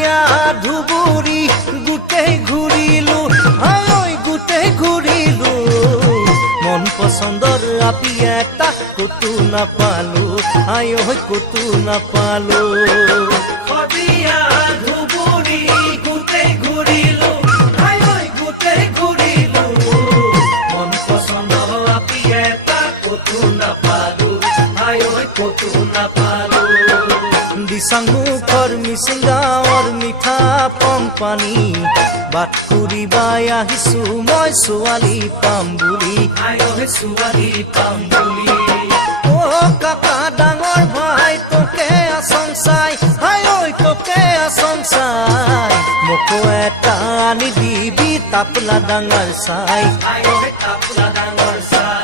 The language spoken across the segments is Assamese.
খদিয়া ধুবুৰী গোটেই ঘূৰিলো হাই গোটেই ঘূৰিলো মন পছন্দৰ আপি এটা কতো নাপালো হাই কতো নাপালো খদিয়া ধুবুৰী গোটেই ঘূৰিলো হাই গোটেই ঘূৰিলো মন পছন্দৰ আপি এটা কতো নাপালো হাই কতো নাপালো দিচাং মুখৰ মিচিং গাঁৱৰ মিঠা পং পানী বাট ফুৰিবাই আহিছো মই ছোৱালী পাম বুলি ছোৱালী পাম বুলি অ কাকা ডাঙৰ ভাই তোকে আচং চাই হাই ঐ তোকে আচং চাই মোকো এটা আনি দিবি তাপলা ডাঙৰ চাই তাপলা ডাঙৰ চাই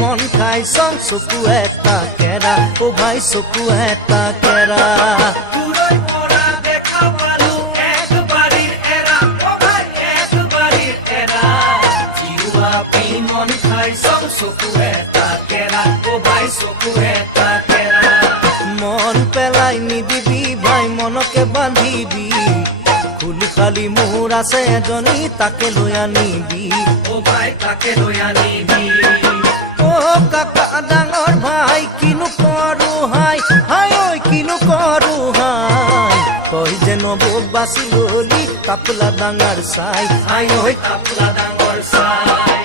মন খাই চং চকু এটা কেৰা ও ভাই চকু এটা কেৰা দূৰৈ পৰা দেখা পালো একবাৰিৰ এৰা ও ভাই একবাৰিৰ এৰা জিৱা পি মন খাই চং চকু এটা কেৰা ও ভাই চকু এটা কেৰা মন পেলাই নিদিবি ভাই মনকে বান্ধিবি খুলি খালি মোৰ আছে এজনী তাকে লৈ আনিবি ও ভাই তাকে লৈ আনিবি কাকা ডাঙৰ ভাই কিনো কৰো হাই হাই ঐ কিনো কৰো হাই তই যেন বোক বাচি ললি তাপলা ডাঙৰ চাই হাই ঐ তাপলা ডাঙৰ চাই